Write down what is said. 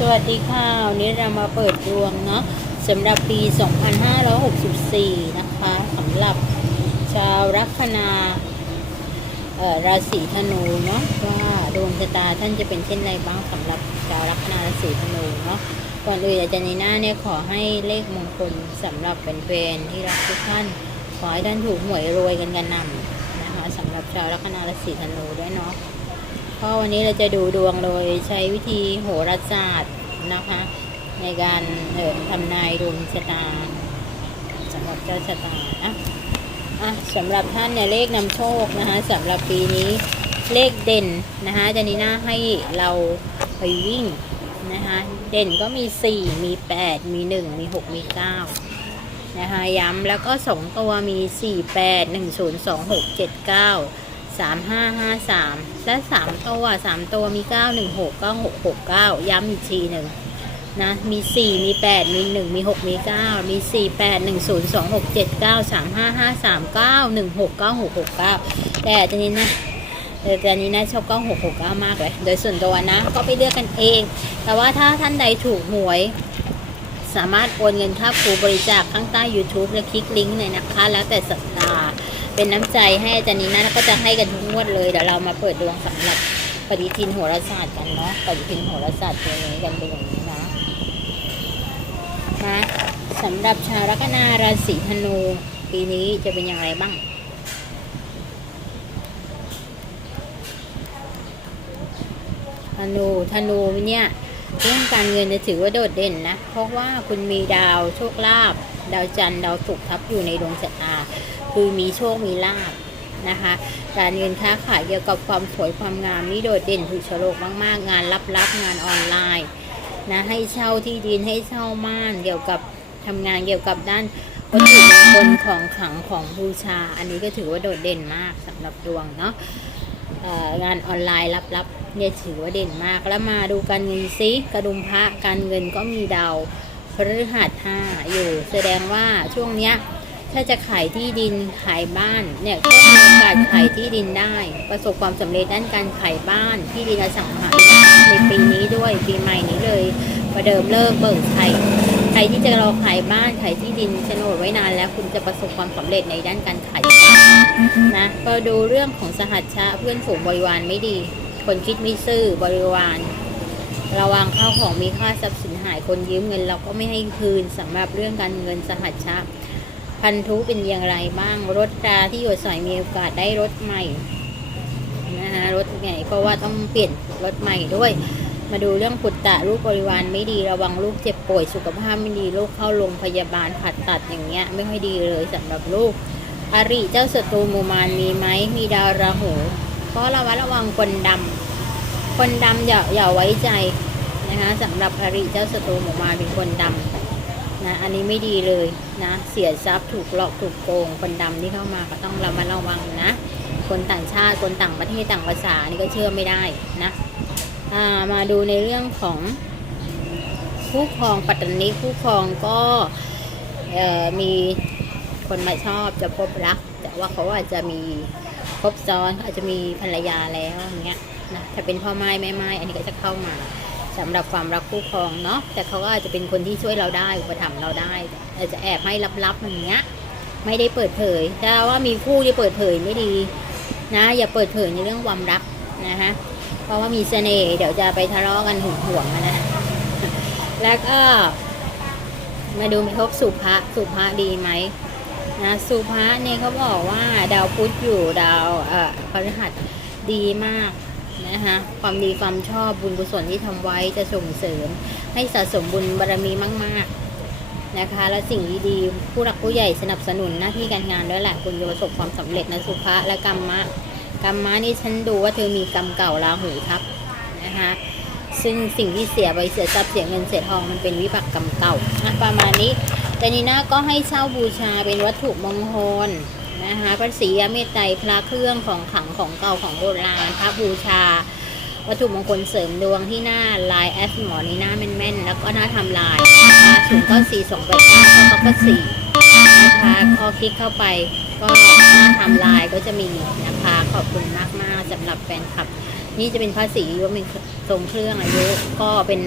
สวัสดีค่ะวันนี้เรามาเปิดดวงเนาะสำหรับปี 2564 นะคะสำหรับชาวลัคนาราศีธนูเนาะว่าดวงชะตาท่านจะเป็นเช่นไรบ้างสำหรับชาวลัคนาราศีธนูเนาะก่อนอื่นอาจารย์นีน่าเนี่ยขอให้เลขมงคลสำหรับเป็นแฟนที่รักทุกท่าน ขอให้ท่านถูกหวยรวยกันกันนำนะคะสำหรับชาวลัคนาราศีธนูด้วยเนาะ ก็วันนี้เราจะดูดวงโดยใช้วิธีโหราศาสตร์นะคะ ในการเอ่อทำนายดวงชะตาสำหรับเจ้าชะตานะอะสำหรับท่านเนี่ยเลขนำโชคนะคะสำหรับปีนี้เลขเด่นนะคะจานิน่าให้เราไปวิ่งนะคะเด่นก็มี 4 มี 8 มี 1 มี 6 มี 9 นะคะย้ำแล้วก็ 2 ตัวมี 4 8 1 0 2 6 7 9 สามห้าห้าสามและสามตัวสามตัวมีเก้าหนึ่งหกเก้าหกหกเก้าย้ำอีกทีหนึ่งนะ มีสี่มีแปดมีหนึ่งมีหกมีเก้ามีสี่แปดหนึ่งศูนย์สองหกเจ็ดเก้าสามห้าห้าสามเก้าหนึ่งหกเก้าหกหกเก้าแต่ตอนนี้นะแต่ตอนนี้นะชอบเก้าหกหกเก้ามากเลย โดยส่วนตัวนะ ก็ไปเลือกกันเอง แต่ว่าถ้าท่านใดถูกหวย สามารถโอนเงินค่าครูบริจาคข้างใต้ YouTube และคลิกลิงก์เลยนะคะ แล้วแต่ศรัทธาห์ เป็นน้ำใจให้อาจารย์นีนะก็จะให้กันทุกงวดเลยเดี๋ยวเรามาเปิดดวงสำหรับปฏิทินโหราศาสตร์กันเนาะปฏิทินโหราศาสตร์ตัวนี้กันเป็นอย่างนี้นะนะสำหรับชาวลัคนาราศีธนูปีนี้จะเป็นอย่างไรบ้างธนูธนูเนี่ยเรื่องการเงินจะถือว่าโดดเด่นนะ เพราะว่าคุณมีดาวโชคลาภดาวจันทร์ดาวศุกร์ทับอยู่ในดวงชะตา คือมีโชคมีลาภนะคะ การเงินค้าขายเกี่ยวกับความสวยความงามนี่โดดเด่นถูกโฉลกมากๆ งานลับๆงานออนไลน์นะให้เช่าที่ดินให้เช่าม่านเกี่ยวกับทำงานเกี่ยวกับด้านวัตถุมงคลของขังของบูชา อันนี้ก็ถือว่าโดดเด่นมากสำหรับดวงเนาะงานออนไลน์ลับๆเนี่ยถือว่าเด่นมากแล้วมาดูการเงินซิกระดุมพระการเงินก็มีดาวพฤหัสห้าอยู่ แสดงว่าช่วงเนี้ย ถ้าจะขายที่ดินขายบ้านเนี่ยก็มีโอกาสขายที่ดินได้ ประสบความสำเร็จด้านการขายบ้าน ที่ดินอสังหาริมทรัพย์ในปีนี้ด้วยปีใหม่นี้เลยประเดิมเลิกเบิกไทยใครที่จะรอขายบ้านขายที่ดินโฉนดไว้นานแล้วคุณจะประสบความสำเร็จในด้านการขายบ้านนะเราดูเรื่องของสหัชชะเพื่อนฝูงบริวารไม่ดี คนคิดไม่ซื่อบริวารระวังข้าวของมีค่าทรัพย์สินหายคนยืมเงิน เราก็ไม่ให้คืนสำหรับเรื่องการเงินสหัชชะ พันธุเป็นอย่างไรบ้างรถราที่อยู่สายมีโอกาสได้รถใหม่นะคะรถใหม่เพราะว่าต้องเปลี่ยนรถใหม่ด้วย มาดูเรื่องปุตตะลูกบริวารไม่ดีระวังลูกเจ็บป่วยสุขภาพไม่ดีลูกเข้าโรงพยาบาลผ่าตัดอย่างเงี้ย ไม่ค่อยดีเลยสำหรับลูกอริเจ้าศัตรูมูมารมีไหมมีดาวราหูก็ระวัดระวังคนดำคนดำอย่าอย่าไว้ใจนะคะสำหรับอริเจ้าศัตรูมูมารเป็นคนดำ นะอันนี้ไม่ดีเลยนะ เสียทรัพย์ถูกหลอกถูกโกง คนดำที่เข้ามาก็ต้องระมัดระวังนะ คนต่างชาติคนต่างประเทศต่างภาษานี่ก็เชื่อไม่ได้นะามาดูในเรื่องของคู่ครองปัตตานีคู่ครองก็มีคนมาชอบจะพบรัก แต่ว่าเขาอาจจะมีครบซ้อนเขาอาจจะมีภรรยาแล้วอย่างเงี้ยนะถ้าเป็นพ่อไม้แม่ไม้อันนี้ก็จะเข้ามา สำหรับความรักคู่ครองเนาะแต่เขาก็อาจจะเป็นคนที่ช่วยเราได้อุปถัมภ์เราได้อาจจะแอบให้ลับๆอย่างเงี้ย ไม่ได้เปิดเผยถ้าว่ามีคู่ที่เปิดเผยไม่ดี นะ อย่าเปิดเผยในเรื่องความรักนะฮะเพราะว่ามีเสน่ห์เดี๋ยวจะไปทะเลาะกันหึงหวงนะแล้วก็ มาดูพบสุภะสุภะดีไหมนะสุภาเนี่ยเขาบอกว่าดาวพุธอยู่ดาวเอ่อพฤหัสดีมาก นะคะความดีความชอบบุญกุศลที่ทำไว้จะส่งเสริม ให้สะสมบุญบารมีมาก ๆนะคะ และสิ่งดีๆผู้หลักผู้ใหญ่สนับสนุนหน้าที่การงานด้วยแหละคุณจะประสบความสำเร็จนะสุภะและกรรมะกรรมะนี่ฉันดูว่าเธอมีกรรมเก่าราหูทับนะคะซึ่งสิ่งที่เสียไปเสียทรัพย์เสียเงินเสียทองมันเป็นวิบากกรรมเก่าประมาณนี้แต่นีน่าก็ให้เช่าบูชาเป็นวัตถุมงคล นะคะพระศรีอเมตไตรพระเครื่องของขังของเก่าของโบราณพระบูชา วัตถุมงคลเสริมดวงที่หน้าลายแอสหมอนีน่าแม่นๆ แล้วก็หน้าทำลายนะคะศูนย์เก้าสี่สองแปดเก้าเก้าเก้าสี่นะคะพอคลิกเข้าไปก็หน้าทำลายก็จะมีนะคะขอบคุณมากๆสำหรับแฟนคลับ นี่จะเป็นพระศรีว่าเป็นทรงเครื่องอายุก็เป็น